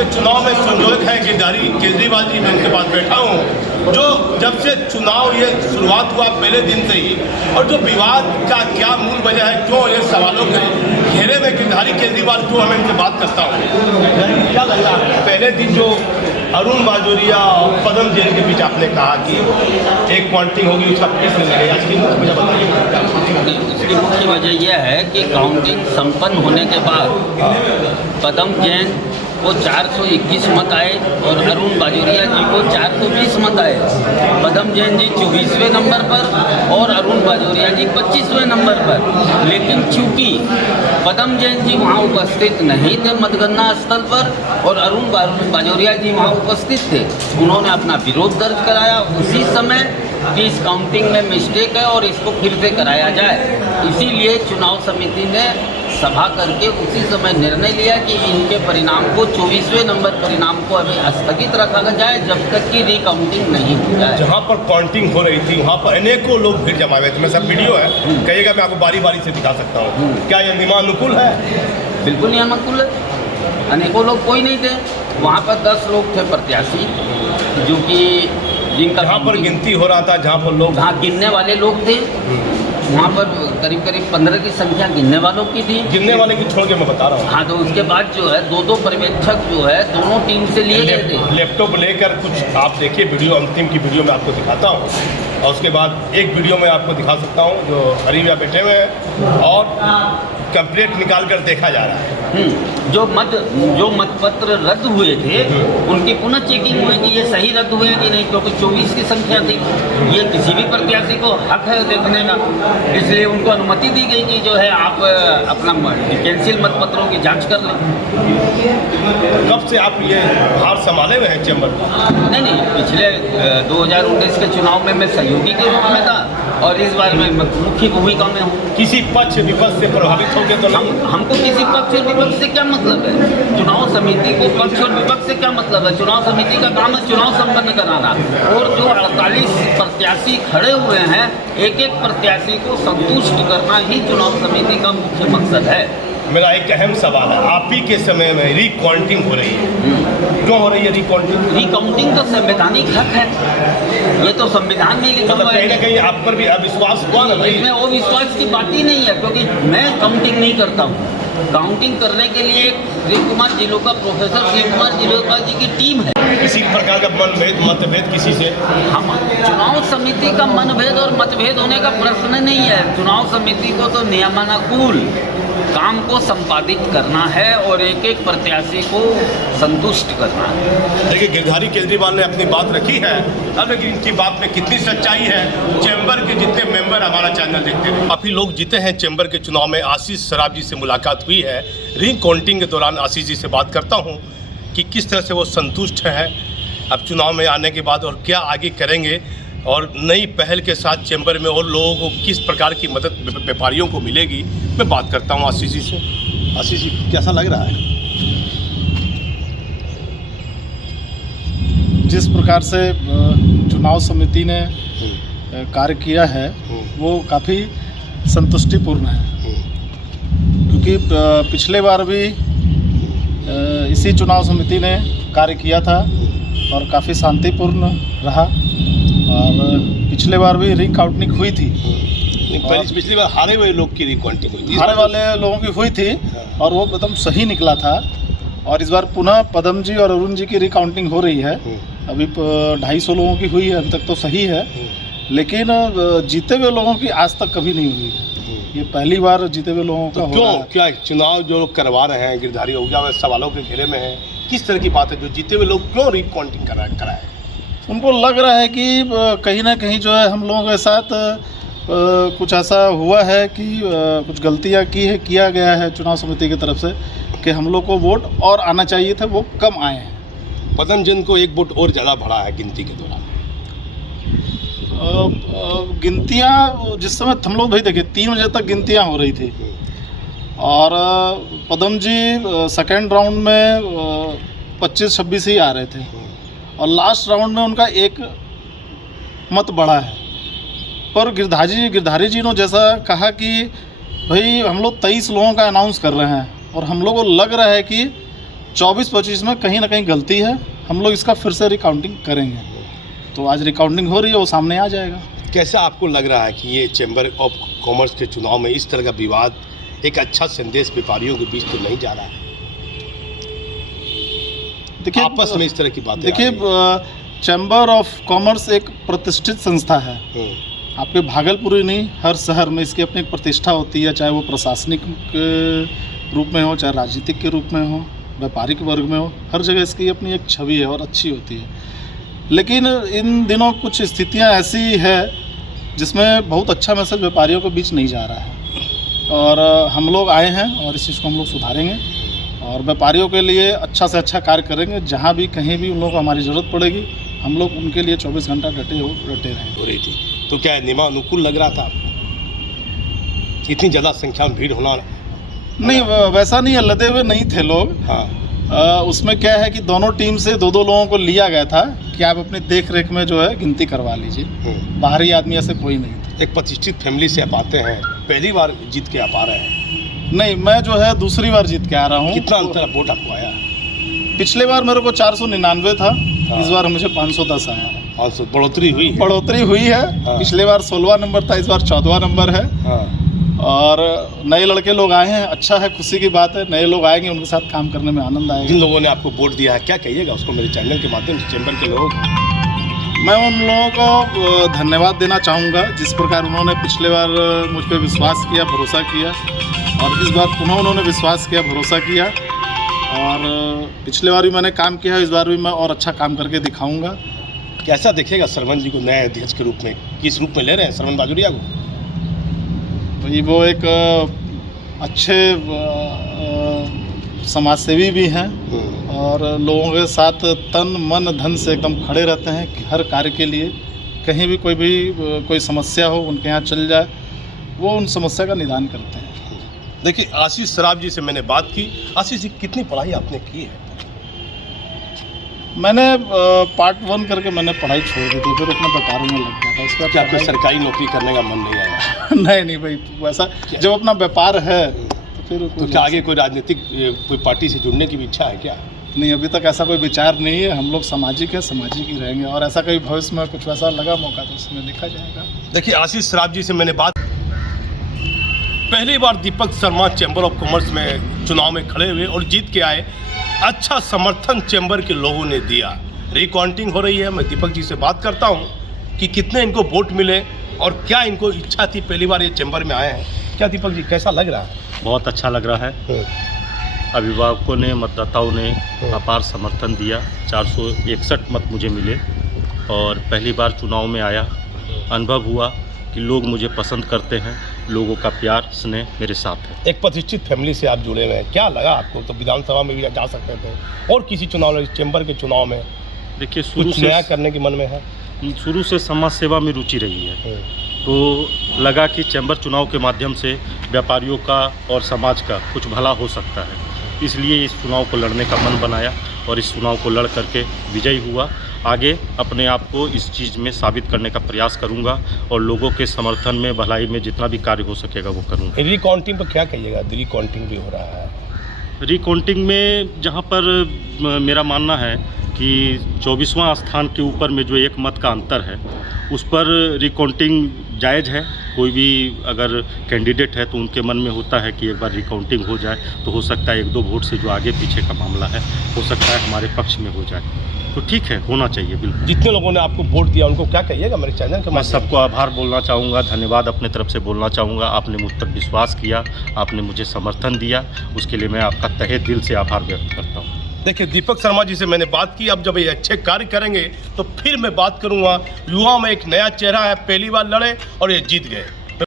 से चुनाव में संयोजक है गिरधारी केजरीवाल जी, मैं उनके पास बैठा हूँ, जो जब से चुनाव ये शुरुआत हुआ पहले दिन से ही, और जो विवाद का क्या मूल वजह है, क्यों ये सवालों के घेरे में गिरधारी केजरीवाल क्यों, हमें इनसे बात करता हूँ। क्या लग रहा है पहले दिन जो अरुण बाजोरिया और पदम जैन के बीच आपने कहा कि एक काउंटिंग होगी, उसका फीस लगेगा, इसकी मुख्य वजह बताइए। इसकी मुख्य वजह यह है कि काउंटिंग संपन्न होने के बाद पदम जैन को 421 मत आए और अरुण बाजोरिया जी को 420 मत आए। पदम जैन जी 24वें नंबर पर और अरुण बाजोरिया जी 25वें नंबर पर। लेकिन चूंकि पदम जैन जी वहाँ उपस्थित नहीं थे मतगणना स्थल पर और अरुण बाजोरिया जी वहाँ उपस्थित थे, उन्होंने अपना विरोध दर्ज कराया उसी समय कि इस काउंटिंग में मिस्टेक है और इसको फिर से कराया जाए। इसीलिए चुनाव समिति ने सभा करके उसी समय निर्णय लिया कि इनके परिणाम को 24वें नंबर परिणाम को अभी स्थगित रखा जाए जब तक कि रिकाउंटिंग नहीं हो जाए। जहाँ पर काउंटिंग हो रही थी वहाँ पर अनेकों लोग भीड़ जमा हुए थे, मेरे साथ वीडियो है, कहिएगा मैं आपको बारी बारी से दिखा सकता हूँ। क्या यह नियमानुकूल है? बिल्कुल नियमानुकूल है। अनेकों लोग कोई नहीं थे वहाँ पर, 10 लोग थे प्रत्याशी जो कि जिनका जहाँ पर गिनती हो रहा था, जहाँ पर लोग, जहाँ गिनने वाले लोग थे वहाँ पर करीब 15 की संख्या गिनने वालों की थी। गिनने वाले की छोड़ के मैं बता रहा हूँ। हाँ, तो उसके बाद जो है दो पर्यवेक्षक जो है दोनों टीम से लिए गए थे। लैपटॉप लेकर कुछ आप देखिए वीडियो, अंतिम की वीडियो में आपको दिखाता हूँ, और उसके बाद एक वीडियो में आपको दिखा सकता हूँ जो हरीबिया बैठे हुए हैं और कंप्लीट निकाल कर देखा जा रहा है। जो मतपत्र रद्द हुए थे उनकी पुनः चेकिंग हुई कि ये सही रद्द हुए कि नहीं, क्योंकि 24 की संख्या थी। ये किसी भी प्रत्याशी को हक है देखने का, इसलिए उनको अनुमति दी गई कि जो है आप अपना कैंसिल मतपत्रों की जांच कर लें। कब से आप ये हार संभाले हुए हैं चैम्बर में? नहीं, पिछले 2019 के चुनाव में मैं सहयोगी के रूप में था और इस बार मैं मुख्य भूमिका में हूँ। किसी पक्ष विपक्ष से प्रभावित हो गए तो हमको किसी पक्ष और विपक्ष से क्या मतलब है? चुनाव समिति को पक्ष और विपक्ष से क्या मतलब है? चुनाव समिति का काम है चुनाव संपन्न कराना, और जो 48 प्रत्याशी खड़े हुए हैं, एक एक प्रत्याशी को संतुष्ट करना ही चुनाव समिति का मुख्य मकसद है। मेरा एक अहम सवाल है, आप ही के समय में रिकाउंटिंग हो रही है, क्यों हो रही है रिकाउंटिंग? रिकाउंटिंग तो संवैधानिक हक है, ये तो संविधान में लिखा हुआ है। कहीं ना कहीं आप पर भी अविश्वास हुआ ना भाई? इसमें अविश्वास की बात ही नहीं है, क्योंकि मैं काउंटिंग नहीं करता हूँ। काउंटिंग करने के लिए श्री कुमार जिलोका, प्रोफेसर श्री कुमार जिलोका जी की टीम है। किसी प्रकार का मतभेद किसी से? हम चुनाव समिति का मनभेद और मतभेद होने का प्रश्न नहीं है। चुनाव समिति को तो नियमानुकूल काम को संपादित करना है और एक एक प्रत्याशी को संतुष्ट करना है। देखिए, गिरधारी केजरीवाल ने अपनी बात रखी है, अब इनकी बात में कितनी सच्चाई है, चैम्बर के जितने मेंबर हमारा चैनल देखते हैं, काफ़ी लोग जीते हैं चैम्बर के चुनाव में। आशीष सराफ जी से मुलाकात हुई है, रिकाउंटिंग के दौरान आशीष जी से बात करता हूँ कि किस तरह से वो संतुष्ट हैं अब चुनाव में आने के बाद, और क्या आगे करेंगे, और नई पहल के साथ चैम्बर में और लोगों को किस प्रकार की मदद व्यापारियों को मिलेगी। मैं बात करता हूं आशीष जी से। आशीष जी, कैसा लग रहा है? जिस प्रकार से चुनाव समिति ने कार्य किया है वो काफ़ी संतुष्टिपूर्ण है, क्योंकि पिछले बार भी इसी चुनाव समिति ने कार्य किया था और काफ़ी शांतिपूर्ण रहा, और पिछले बार भी रिकाउंटिंग हुई थी। पिछली बार हारे हुए लोग की रिकाउंटिंग हुई थी, हारे वाले लोगों की हुई थी और वो एकदम सही निकला था। और इस बार पुनः पदम जी और अरुण जी की रिकाउंटिंग हो रही है। अभी 250 लोगों की हुई है, अभी तक तो सही है, लेकिन जीते हुए लोगों की आज तक कभी नहीं हुई है। ये पहली बार जीते हुए लोगों का हो रहा है। क्या चुनाव जो लोग करवा रहे हैं गिरधारी ऊर्जा सवालों के घेरे में है, किस तरह की बात है जो जीते हुए लोग क्यों रिकाउंटिंग कराए? उनको लग रहा है कि कहीं ना कहीं जो है हम लोगों के साथ कुछ ऐसा हुआ है कि कुछ गलतियां किया गया है चुनाव समिति की तरफ से, कि हम लोग को वोट और आना चाहिए था, वो कम आए हैं। पदम जैन को एक वोट और ज़्यादा बढ़ा है गिनती के दौरान। गिनतियां जिस समय हम लोग भाई देखिए 3 बजे तक गिनतियां हो रही थी, और पदम जी सेकेंड राउंड में 25-26 ही आ रहे थे, और लास्ट राउंड में उनका 1 मत बढ़ा है। पर गिरधारी जी ने जैसा कहा कि भाई हम लोग 23 लोगों का अनाउंस कर रहे हैं, और हम लोग को लग रहा है कि 24-25 में कहीं ना कहीं गलती है। हम लोग इसका फिर से रिकाउंटिंग करेंगे, तो आज रिकाउंटिंग हो रही है, वो सामने आ जाएगा। कैसा आपको लग रहा है कि ये चैम्बर ऑफ कॉमर्स के चुनाव में इस तरह का विवाद एक अच्छा संदेश व्यापारियों के बीच तो नहीं जा रहा है? देखिए, आपस में इस तरह की बातें देखिए, चैम्बर ऑफ कॉमर्स एक प्रतिष्ठित संस्था है। आपके भागलपुर ही नहीं, हर शहर में इसकी अपनी एक प्रतिष्ठा होती है, चाहे वो प्रशासनिक के रूप में हो, चाहे राजनीतिक के रूप में हो, व्यापारिक वर्ग में हो, हर जगह इसकी अपनी एक छवि है और अच्छी होती है। लेकिन इन दिनों कुछ स्थितियां ऐसी है जिसमें बहुत अच्छा मैसेज व्यापारियों के बीच नहीं जा रहा है, और हम लोग आए हैं और इस चीज़ को हम लोग सुधारेंगे और व्यापारियों के लिए अच्छा से अच्छा कार्य करेंगे। जहाँ भी कहीं भी उन लोगों को हमारी ज़रूरत पड़ेगी, हम लोग उनके लिए 24 घंटा डटे रहेंगे। हो रही थी तो क्या नियमानुकूल लग रहा था आपको? इतनी ज़्यादा संख्या में भीड़ होना? नहीं, वैसा नहीं है, लदे हुए नहीं थे लोग। हाँ, उसमें क्या है कि दोनों टीम से दो लोगों को लिया गया था कि आप अपनी देख रेख में जो है गिनती करवा लीजिए। बाहरी आदमी ऐसे कोई नहीं था। एक प्रतिष्ठित फैमिली से आप आते हैं, पहली बार जीत के आप आ रहे हैं? नहीं, मैं जो है दूसरी बार जीत के आ रहा हूँ। कितना अंतर वोट आपको आया? पिछले बार मेरे को 499 था, इस बार मुझे 510 आया है। 500 बढ़ोतरी हुई? बढ़ोतरी हुई है। हाँ। पिछले बार 16वां नंबर था, इस बार 14वां नंबर है। हाँ। और नए लड़के लोग आए हैं, अच्छा है, खुशी की बात है। नए लोग आएंगे, उनके साथ काम करने में आनंद आएगा। जिन लोगों ने आपको वोट दिया है, क्या कहिएगा उसको मेरे चैनल के माध्यम से, चैम्बर के लोग? मैं उन लोगों को धन्यवाद देना चाहूँगा जिस प्रकार उन्होंने पिछले बार मुझ पर विश्वास किया, भरोसा किया, और इस बार पुनः उन्होंने विश्वास किया, भरोसा किया। और पिछले बार भी मैंने काम किया है, इस बार भी मैं और अच्छा काम करके दिखाऊंगा। कैसा देखेगा सरवन जी को नए अध्यक्ष के रूप में? किस रूप में ले रहे हैं सरवन बाजोरिया को? भाई वो एक अच्छे समाजसेवी भी हैं और लोगों के साथ तन मन धन से एकदम खड़े रहते हैं कि हर कार्य के लिए। कहीं भी कोई समस्या हो, उनके यहाँ चल जाए, वो उन समस्या का निदान करते हैं। देखिए, आशीष सराफ जी से मैंने बात की। आशीष जी, कितनी पढ़ाई आपने की है? मैंने पार्ट 1 करके मैंने पढ़ाई छोड़ दी थी, फिर अपने व्यापार में लग गया था। उसके बाद क्या आपको सरकारी नौकरी करने का मन नहीं आया? नहीं भाई, वैसा जब अपना व्यापार है तो फिर तो क्या आगे कोई राजनीतिक कोई पार्टी से जुड़ने की भी इच्छा है क्या? नहीं, अभी तक ऐसा कोई विचार नहीं है। हम लोग सामाजिक है, सामाजिक ही रहेंगे, और ऐसा कभी भविष्य में कुछ वैसा लगा मौका तो उसमें देखा जाएगा। देखिए, आशीष सराफ जी से मैंने बात, पहली बार Deepak Sharma chamber of commerce में चुनाव में खड़े हुए और जीत के आए। अच्छा समर्थन चैम्बर के लोगों ने दिया। रिकाउंटिंग हो रही है, मैं दीपक जी से बात करता हूं कि कितने इनको वोट मिले और क्या इनको इच्छा थी, पहली बार ये चैम्बर में आए हैं। क्या दीपक जी, कैसा लग रहा है? बहुत अच्छा लग रहा है। अभिभावकों ने, मतदाताओं ने अपार समर्थन दिया। 461 मत मुझे मिले और पहली बार चुनाव में आया। अनुभव हुआ कि लोग मुझे पसंद करते हैं, लोगों का प्यार स्नेह मेरे साथ है। एक प्रतिष्ठित फैमिली से आप जुड़े हुए हैं, क्या लगा आपको? तो विधानसभा में भी जा सकते थे और किसी चुनाव में, चैम्बर के चुनाव में देखिए, कुछ नया करने के मन में है? शुरू से समाज सेवा में रुचि रही है, तो लगा कि चैम्बर चुनाव के माध्यम से व्यापारियों का और समाज का कुछ भला हो सकता है, इसलिए इस चुनाव को लड़ने का मन बनाया और इस चुनाव को लड़ करके विजयी हुआ। आगे अपने आप को इस चीज़ में साबित करने का प्रयास करूंगा और लोगों के समर्थन में, भलाई में जितना भी कार्य हो सकेगा वो करूंगा। रिकाउंटिंग पर क्या कहिएगा? रिकाउंटिंग भी हो रहा है। रिकाउंटिंग में जहां पर मेरा मानना है कि 24वां स्थान के ऊपर में जो 1 मत का अंतर है, उस पर रिकाउंटिंग जायज़ है। कोई भी अगर कैंडिडेट है तो उनके मन में होता है कि एक बार रिकाउंटिंग हो जाए तो हो सकता है 1-2 वोट से जो आगे पीछे का मामला है हो सकता है हमारे पक्ष में हो जाए, तो ठीक है, होना चाहिए बिल्कुल। जितने लोगों ने आपको वोट दिया उनको क्या कहिएगा मेरे चैनल के? मैं सबको आभार बोलना चाहूँगा, धन्यवाद अपने तरफ से बोलना चाहूँगा। आपने मुझ पर विश्वास किया, आपने मुझे समर्थन दिया, उसके लिए मैं आपका तहे दिल से आभार व्यक्त करता हूँ। देखिए, दीपक शर्मा जी से मैंने बात की। अब जब ये अच्छे कार्य करेंगे तो फिर मैं बात करूँगा। युवा में एक नया चेहरा है, पहली बार लड़े और ये जीत गए।